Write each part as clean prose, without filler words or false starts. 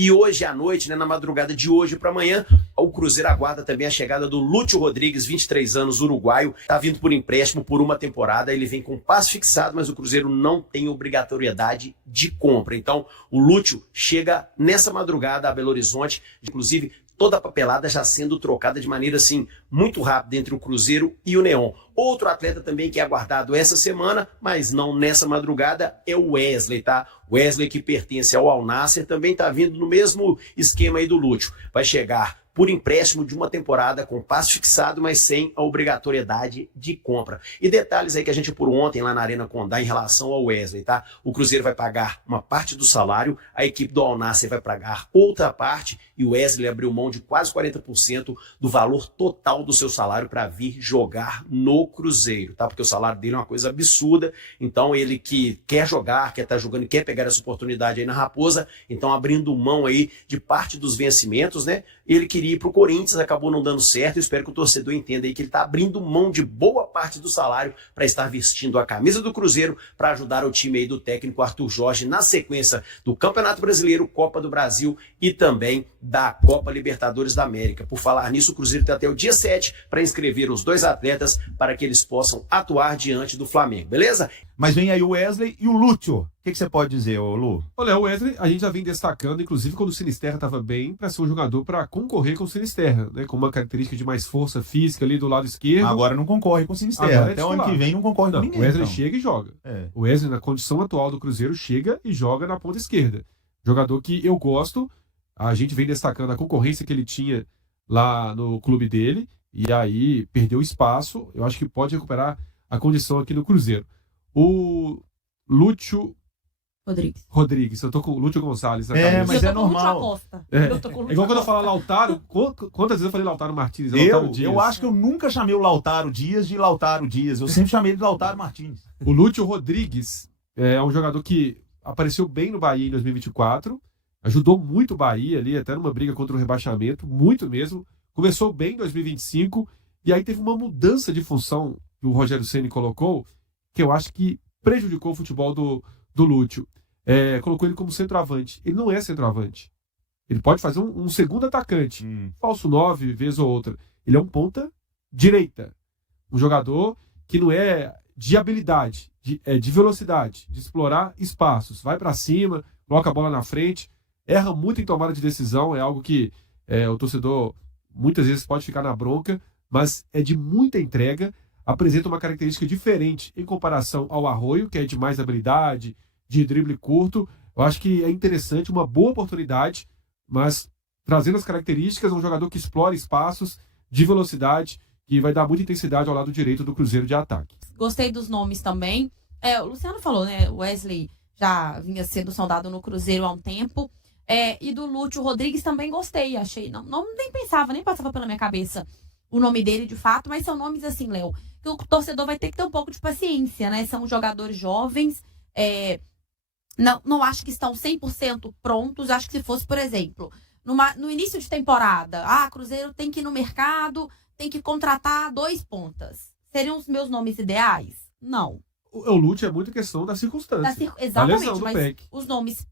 E hoje à noite, né, na madrugada de hoje para amanhã, o Cruzeiro aguarda também a chegada do Lúcio Rodrigues, 23 anos, uruguaio. Está vindo por empréstimo por uma temporada. Ele vem com passe fixado, mas o Cruzeiro não tem obrigatoriedade de compra. Então, o Lúcio chega nessa madrugada a Belo Horizonte, inclusive toda a papelada já sendo trocada de maneira assim muito rápida entre o Cruzeiro e o Neon. Outro atleta também que é aguardado essa semana, mas não nessa madrugada, é o Wesley, tá? Wesley, que pertence ao Al Nassr, também tá vindo no mesmo esquema aí do Lúcio. Vai chegar por empréstimo de uma temporada com passe fixado, mas sem a obrigatoriedade de compra. E detalhes aí que a gente apurou ontem lá na Arena Condá em relação ao Wesley, tá? O Cruzeiro vai pagar uma parte do salário, a equipe do Al Nassr vai pagar outra parte e o Wesley abriu mão de quase 40% do valor total do seu salário para vir jogar no Cruzeiro, tá? Porque o salário dele é uma coisa absurda, então ele que quer jogar, quer estar jogando e quer pegar essa oportunidade aí na Raposa, então abrindo mão aí de parte dos vencimentos, né? Ele queria ir para o Corinthians, acabou não dando certo. Eu espero que o torcedor entenda aí que ele está abrindo mão de boa parte do salário para estar vestindo a camisa do Cruzeiro para ajudar o time aí do técnico Arthur Jorge na sequência do Campeonato Brasileiro, Copa do Brasil e também da Copa Libertadores da América. Por falar nisso, o Cruzeiro tem até o dia 7 para inscrever os dois atletas para que eles possam atuar diante do Flamengo, beleza? Mas vem aí o Wesley e o Lúcio. O que você pode dizer, ô Lu? Olha, o Wesley, a gente já vem destacando, inclusive quando o Sinisterra estava bem, para ser um jogador para concorrer com o Sinisterra, né? Com uma característica de mais força física ali do lado esquerdo. Agora não concorre com o Sinisterra. Até o ano que vem não concorre com ninguém. O Wesley chega e joga. O Wesley, na condição atual do Cruzeiro, chega e joga na ponta esquerda. Jogador que eu gosto, a gente vem destacando a concorrência que ele tinha lá no clube dele, e aí perdeu espaço. Eu acho que pode recuperar a condição aqui no Cruzeiro. O Lúcio Rodrigues, eu tô com o Lúcio Gonçalves na cabeça. Mas é normal. É igual quando eu falo Lautaro, quantas vezes eu falei Lautaro Martins? Eu acho que eu nunca chamei o Lautaro Dias de Lautaro Dias, eu sempre chamei ele de Lautaro Martins. O Lúcio Rodrigues é um jogador que apareceu bem no Bahia em 2024, ajudou muito o Bahia ali, até numa briga contra o rebaixamento, muito mesmo. Começou bem em 2025, e aí teve uma mudança de função que o Rogério Ceni colocou, que eu acho que prejudicou o futebol do Lúcio. Colocou ele como centroavante. Ele não é centroavante. Ele pode fazer um segundo atacante. Falso 9, vez ou outra. Ele é um ponta direita. Um jogador que não é de habilidade, de velocidade, de explorar espaços. Vai para cima, coloca a bola na frente, erra muito em tomada de decisão. É algo que o torcedor muitas vezes pode ficar na bronca, mas é de muita entrega. Apresenta uma característica diferente em comparação ao Arroio, que é de mais habilidade, de drible curto. Eu acho que é interessante, uma boa oportunidade, mas trazendo as características, um jogador que explora espaços de velocidade, que vai dar muita intensidade ao lado direito do Cruzeiro de ataque. Gostei dos nomes também. O Luciano falou, né? O Wesley já vinha sendo sondado no Cruzeiro há um tempo. E do Lúcio Rodrigues também gostei, achei. Não nem pensava, nem passava pela minha cabeça o nome dele de fato, mas são nomes assim, Léo, que o torcedor vai ter que ter um pouco de paciência, né? São jogadores jovens, não acho que estão 100% prontos. Acho que se fosse, por exemplo, no início de temporada, Cruzeiro tem que ir no mercado, tem que contratar 2 pontas. Seriam os meus nomes ideais? Não. O Lúcio é muito questão da circunstância. Exatamente, mas os nomes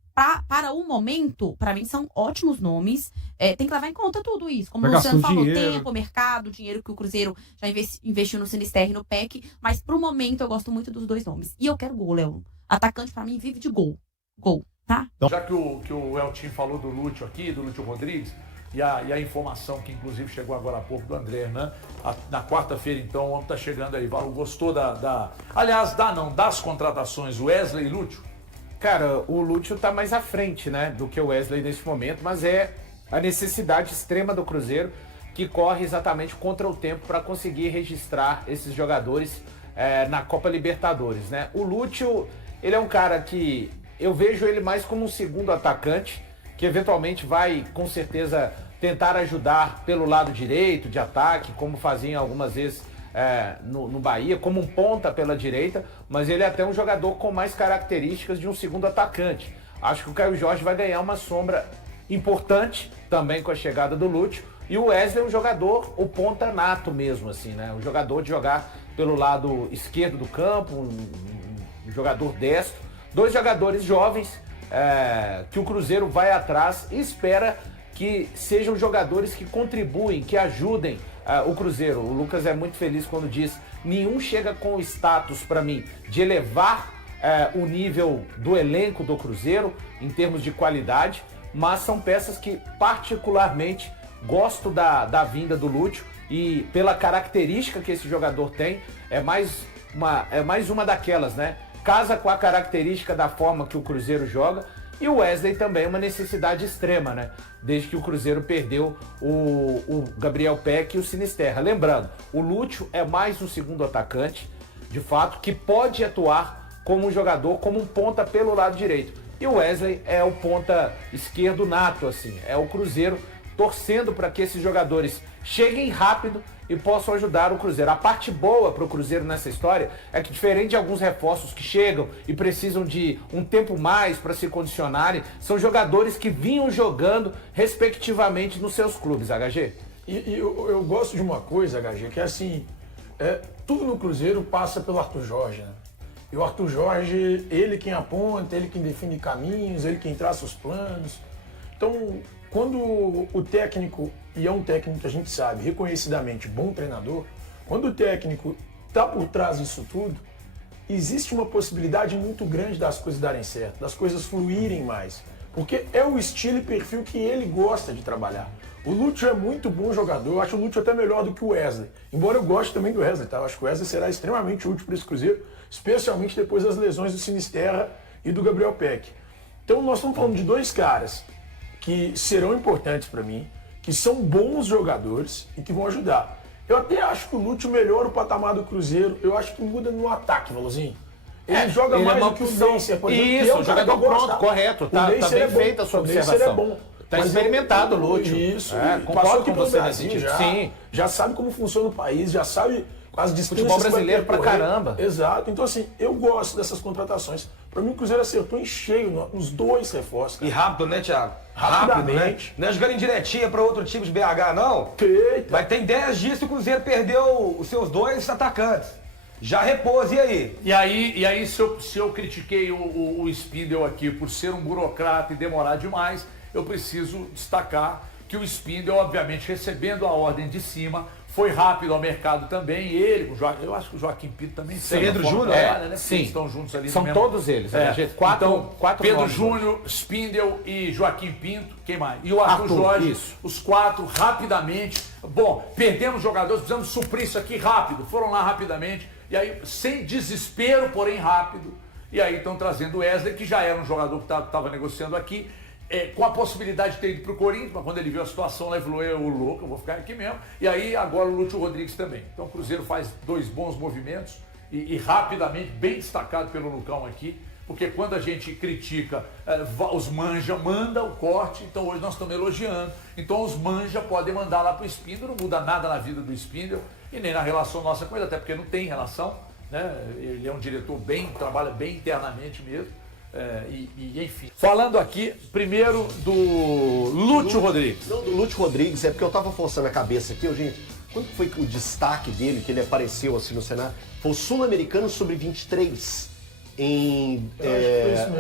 para o momento, para mim, são ótimos nomes. Tem que levar em conta tudo isso. Como o Luciano falou, tempo, mercado, dinheiro que o Cruzeiro já investiu no Sinisterra e no PEC. Mas pro momento eu gosto muito dos 2 nomes. E eu quero gol, Léo. Atacante, para mim, vive de gol. Gol, tá? Já que o Eltinho falou do Lúcio aqui, do Lúcio Rodrigues, e a informação que inclusive chegou agora há pouco do André, né? Na quarta-feira, então, o homem tá chegando aí. Gostou das contratações Wesley e Lúcio? Cara, o Lúcio tá mais à frente, né, do que o Wesley nesse momento, mas é a necessidade extrema do Cruzeiro que corre exatamente contra o tempo para conseguir registrar esses jogadores na Copa Libertadores, né? O Lúcio, ele é um cara que eu vejo ele mais como um segundo atacante, que eventualmente vai, com certeza, tentar ajudar pelo lado direito de ataque, como faziam algumas vezes no Bahia, como um ponta pela direita, mas ele é até um jogador com mais características de um segundo atacante. Acho que o Caio Jorge vai ganhar uma sombra importante também com a chegada do Lúcio, e o Wesley é um jogador, o ponta nato mesmo, assim, né? Um jogador de jogar pelo lado esquerdo do campo, um jogador destro. 2 jogadores jovens, que o Cruzeiro vai atrás e espera que sejam jogadores que contribuem, que ajudem o Cruzeiro. O Lucas é muito feliz quando diz: nenhum chega com o status para mim de elevar o nível do elenco do Cruzeiro em termos de qualidade, mas são peças que particularmente gosto da vinda do Lúcio, e pela característica que esse jogador tem, é mais uma daquelas, né? Casa com a característica da forma que o Cruzeiro joga. E o Wesley também é uma necessidade extrema, né? Desde que o Cruzeiro perdeu o Gabriel Peck e o Sinisterra. Lembrando, o Lúcio é mais um segundo atacante, de fato, que pode atuar como um jogador, como um ponta pelo lado direito. E o Wesley é o ponta esquerdo nato, assim. É o Cruzeiro torcendo para que esses jogadores cheguem rápido e possam ajudar o Cruzeiro. A parte boa para o Cruzeiro nessa história é que, diferente de alguns reforços que chegam e precisam de um tempo mais para se condicionarem, são jogadores que vinham jogando respectivamente nos seus clubes, HG. E eu gosto de uma coisa, HG, que é assim, tudo no Cruzeiro passa pelo Arthur Jorge, né? E o Arthur Jorge, ele quem aponta, ele quem define caminhos, ele quem traça os planos. Então, quando o técnico, e é um técnico que a gente sabe, reconhecidamente bom treinador, quando o técnico está por trás disso tudo, existe uma possibilidade muito grande das coisas darem certo, das coisas fluírem mais. Porque é o estilo e perfil que ele gosta de trabalhar. O Lúcio é muito bom jogador, eu acho o Lúcio até melhor do que o Wesley. Embora eu goste também do Wesley, tá? Eu acho que o Wesley será extremamente útil para esse Cruzeiro, especialmente depois das lesões do Sinisterra e do Gabriel Peck. Então nós estamos falando de dois caras que serão importantes para mim, que são bons jogadores e que vão ajudar. Eu até acho que o Lúcio melhora o patamar do Cruzeiro, eu acho que muda no ataque, Valorzinho. Ele joga mais do que o Dencer, por exemplo. Isso, jogador pronto, correto. Tá bem feita a sua observação. É bom. Tá experimentado o Lúcio. Isso, passou aqui pelo Brasil já. Sim. Já sabe como funciona o país, já sabe as distâncias. Futebol brasileiro pra caramba. Exato. Então, assim, eu gosto dessas contratações. Pra mim, o Cruzeiro acertou em cheio nos dois reforços. E rápido, né, Thiago? Rapidamente. Né? Não é jogando em diretinha pra outro time de BH, não. Eita. Mas tem 10 dias que o Cruzeiro perdeu os seus dois atacantes. Já repôs, e aí? E aí se eu critiquei o Spindle aqui por ser um burocrata e demorar demais, eu preciso destacar que o Spindle, obviamente, recebendo a ordem de cima, foi rápido ao mercado também. Ele, eu acho que o Joaquim Pinto também. Pedro Júnior, né? Sim. Estão juntos ali. São todos eles. Quatro Pedro nomes. Júnior, Spindle e Joaquim Pinto. Quem mais? E o Arthur Jorge. Isso. Os quatro rapidamente. Bom, perdemos jogadores, precisamos suprir isso aqui rápido. Foram lá rapidamente. E aí, sem desespero, porém rápido. E aí estão trazendo o Wesley, que já era um jogador que estava negociando aqui, com a possibilidade de ter ido para o Corinthians, mas quando ele viu a situação lá, ele falou: eu louco, eu vou ficar aqui mesmo. E aí agora o Lúcio Rodrigues também. Então o Cruzeiro faz dois bons movimentos e rapidamente, bem destacado pelo Lucão aqui, porque quando a gente critica os manja, manda o corte, então hoje nós estamos elogiando. Então os manja podem mandar lá para o Spindle, não muda nada na vida do Spindle e nem na relação nossa com ele, até porque não tem relação, né? Ele é um diretor trabalha bem internamente mesmo. Enfim. Falando aqui, primeiro do Lúcio Rodrigues. Não, do Lúcio Rodrigues, é porque eu tava forçando a cabeça aqui, gente. Quando foi o destaque dele, que ele apareceu assim no cenário? Foi o Sul-Americano Sub-23.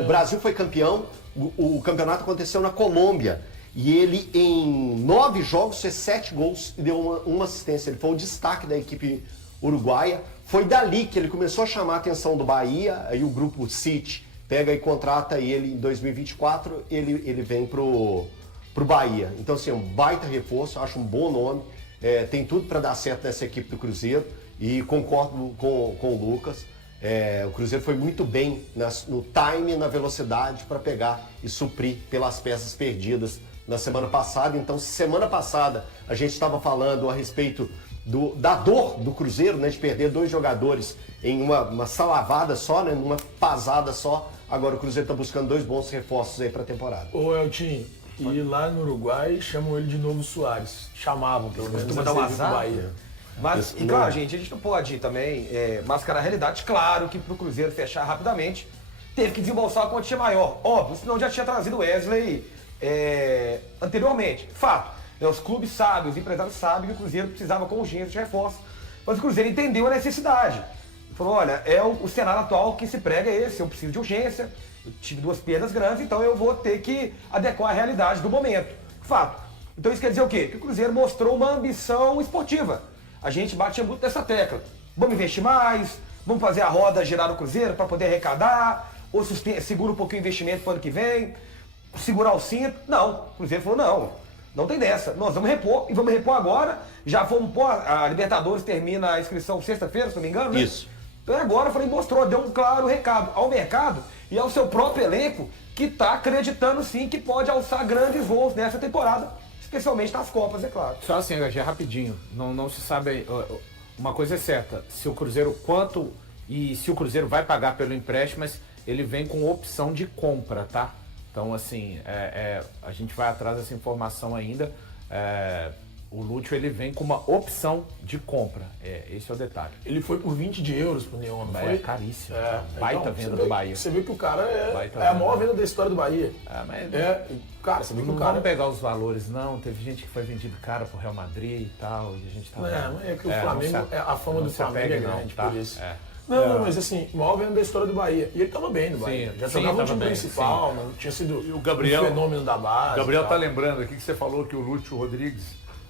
O Brasil foi campeão, o campeonato aconteceu na Colômbia. E ele, em 9 jogos, fez 7 gols e deu uma assistência. Ele foi o destaque da equipe uruguaia. Foi dali que ele começou a chamar a atenção do Bahia, aí o grupo City pega e contrata ele em 2024, ele vem pro Bahia. Então, assim, um baita reforço, acho um bom nome, tem tudo para dar certo nessa equipe do Cruzeiro e concordo com o Lucas. O Cruzeiro foi muito bem no time e na velocidade para pegar e suprir pelas peças perdidas na semana passada. Então, semana passada a gente estava falando a respeito da dor do Cruzeiro, né, de perder 2 jogadores em uma salavada só, né, numa pasada só. Agora o Cruzeiro está buscando 2 bons reforços aí para a temporada. Ô Eltinho, e lá no Uruguai chamam ele de Novo Soares. Chamavam, pelo menos. Costuma dar um azar. Bahia. Mas, e claro, gente, a gente não pode também mascarar a realidade. Claro que para o Cruzeiro fechar rapidamente, teve que desembolsar uma quantia maior. Óbvio, senão já tinha trazido o Wesley anteriormente. Fato. Os clubes sabem, os empresários sabem que o Cruzeiro precisava com urgência de reforço. Mas o Cruzeiro entendeu a necessidade. Falou, olha, é o cenário atual que se prega é esse, eu preciso de urgência, eu tive 2 perdas grandes, então eu vou ter que adequar a realidade do momento. Fato. Então isso quer dizer o quê? Que o Cruzeiro mostrou uma ambição esportiva. A gente batia muito nessa tecla. Vamos investir mais, vamos fazer a roda girar no Cruzeiro para poder arrecadar, ou segura um pouquinho o investimento para o ano que vem, segurar o cinto. Não, o Cruzeiro falou, não tem dessa. Nós vamos repor, e vamos repor agora. Já vamos pôr, a Libertadores termina a inscrição sexta-feira, se não me engano, né? Isso. Então agora, mostrou, deu um claro recado ao mercado e ao seu próprio elenco, que está acreditando sim que pode alçar grandes voos nessa temporada, especialmente nas Copas, é claro. Só assim, HG, rapidinho, não se sabe, uma coisa é certa, se o Cruzeiro se o Cruzeiro vai pagar pelo empréstimo, mas ele vem com opção de compra, tá? Então, assim, a gente vai atrás dessa informação ainda. O Lúcio, ele vem com uma opção de compra. Esse é o detalhe. Ele foi por 20 de euros pro Neon, não foi? É caríssimo. então, Baita venda do Bahia. Você vê que o cara é a maior venda da história do Bahia. Cara, você vê que Não o cara... vamos pegar os valores, não. Teve gente que foi vendido cara pro Real Madrid e tal, e a gente tá... Não é que o Flamengo, a fama do Flamengo é grande por isso. Não, mas assim, o maior venda da história do Bahia. E ele tava bem no Bahia. Já jogava no time principal, não tinha sido o Gabriel, um fenômeno da base. O Gabriel tá lembrando aqui que você falou que o Lúcio Rodrigues,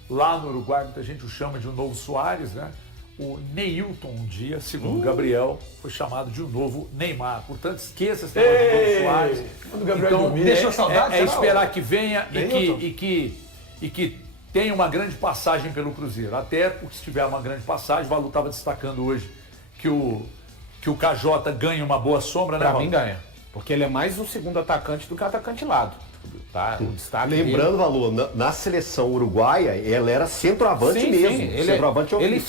lá no Uruguai, muita gente o chama de um novo Soares, né? O Neilton, um dia, segundo o Gabriel, foi chamado de um novo Neymar. Portanto, esqueça esse negócio de novo Soares. Quando o Gabriel Então, dormir, deixa eu saudade, é esperar que venha Neilton. e que tenha uma grande passagem pelo Cruzeiro. Até porque se tiver uma grande passagem, o Valu estava destacando hoje que o KJ ganha uma boa sombra, né, Pra Valu? mim ganha. Porque ele é mais um segundo atacante do que o atacante lado. Tá? O destaque Lembrando, Valu, na seleção uruguaia, ela era centroavante mesmo. Centroavante ele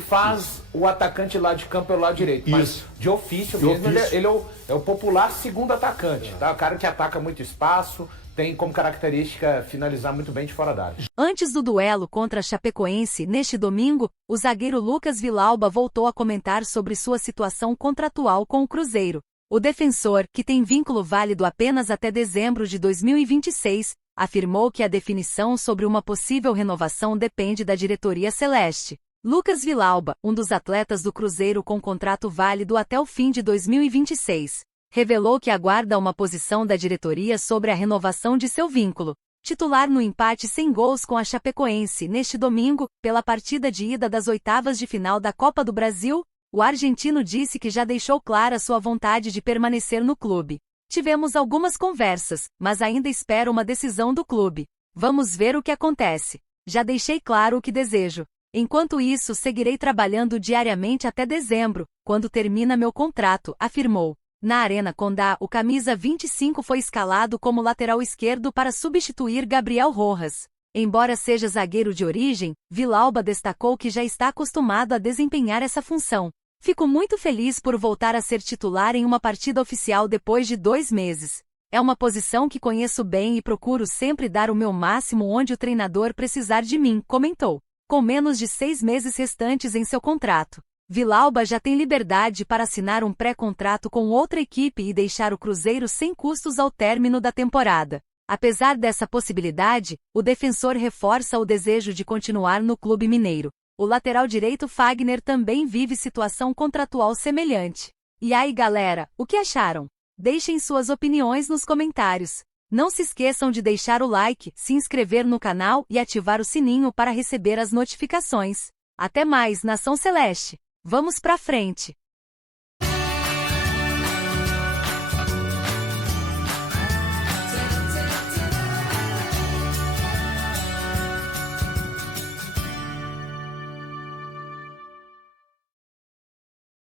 faz o atacante lá de campo pelo lado direito. Mas de ofício mesmo, ele é o popular segundo atacante. Tá? O cara que ataca muito espaço, tem como característica finalizar muito bem de fora da área. Antes do duelo contra a Chapecoense neste domingo, o zagueiro Lucas Villalba voltou a comentar sobre sua situação contratual com o Cruzeiro. O defensor, que tem vínculo válido apenas até dezembro de 2026, afirmou que a definição sobre uma possível renovação depende da diretoria celeste. Lucas Villalba, um dos atletas do Cruzeiro com contrato válido até o fim de 2026, revelou que aguarda uma posição da diretoria sobre a renovação de seu vínculo. Titular no empate sem gols com a Chapecoense neste domingo, pela partida de ida das oitavas de final da Copa do Brasil, o argentino disse que já deixou clara sua vontade de permanecer no clube. Tivemos algumas conversas, mas ainda espero uma decisão do clube. Vamos ver o que acontece. Já deixei claro o que desejo. Enquanto isso, seguirei trabalhando diariamente até dezembro, quando termina meu contrato, afirmou. Na Arena Condá, o camisa 25 foi escalado como lateral esquerdo para substituir Gabriel Rojas. Embora seja zagueiro de origem, Villalba destacou que já está acostumado a desempenhar essa função. Fico muito feliz por voltar a ser titular em uma partida oficial depois de 2 meses. É uma posição que conheço bem e procuro sempre dar o meu máximo onde o treinador precisar de mim, comentou. Com menos de 6 meses restantes em seu contrato, Villalba já tem liberdade para assinar um pré-contrato com outra equipe e deixar o Cruzeiro sem custos ao término da temporada. Apesar dessa possibilidade, o defensor reforça o desejo de continuar no clube mineiro. O lateral direito Fagner também vive situação contratual semelhante. E aí, galera, o que acharam? Deixem suas opiniões nos comentários. Não se esqueçam de deixar o like, se inscrever no canal e ativar o sininho para receber as notificações. Até mais, Nação Celeste! Vamos pra frente!